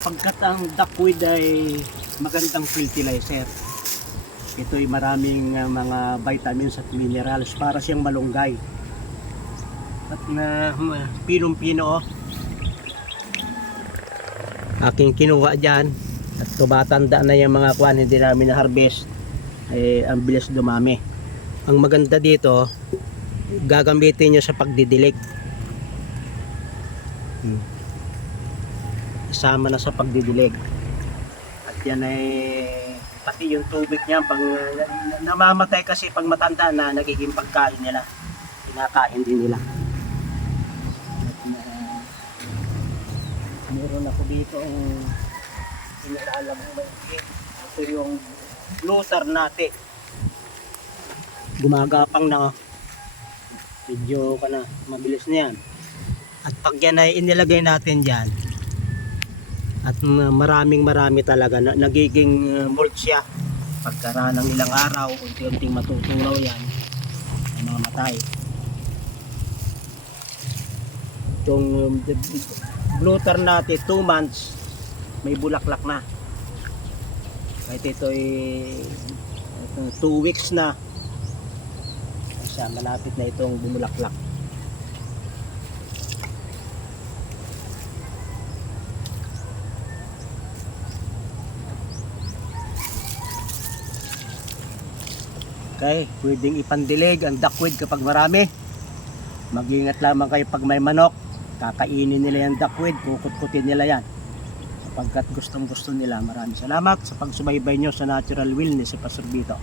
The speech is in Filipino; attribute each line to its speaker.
Speaker 1: Pagkat ang duckweed ay magandang fertilizer. Ito ay maraming uh, mga vitamins at minerals para siyang malunggay. At na uh, pinong-pino oh. Aking kinuha dyan. At tumatanda na yung mga kwan hindi namin na-harvest. Eh, ang bilis dumami. Ang maganda dito, gagamitin nyo sa pagdidilig. Hmm. Kasama na sa pagdidilig. At yan ay pati yung tubig niya pag na- namamatay kasi pag matanda na nagiging pagkain nila. Kinakain din nila. At na, meron ako dito ang inilala mo maigit. Ito yung luther natin. Gumagapang na oh. Medyo ka na, mabilis na yan. At pag yan ay inilagay natin dyan, at maraming marami talaga, na, nagiging uh, siya. Pagkaraan ng ilang araw, unti-unting matutulaw yan, ay mamatay. Itong um, blotter natin, 2 months, may bulaklak na. Kahit ito ay 2 weeks na, siya, malapit na itong bumulaklak. Okay, pwedeng ipandilig ang duckweed kapag marami. Mag-ingat lamang kayo pag may manok. Kakainin nila yung duckweed, kukutkutin nila yan. Sapagkat gustong gusto nila. Maraming salamat sa pagsubaybay nyo sa Natural Wellness sa Pastor Vito.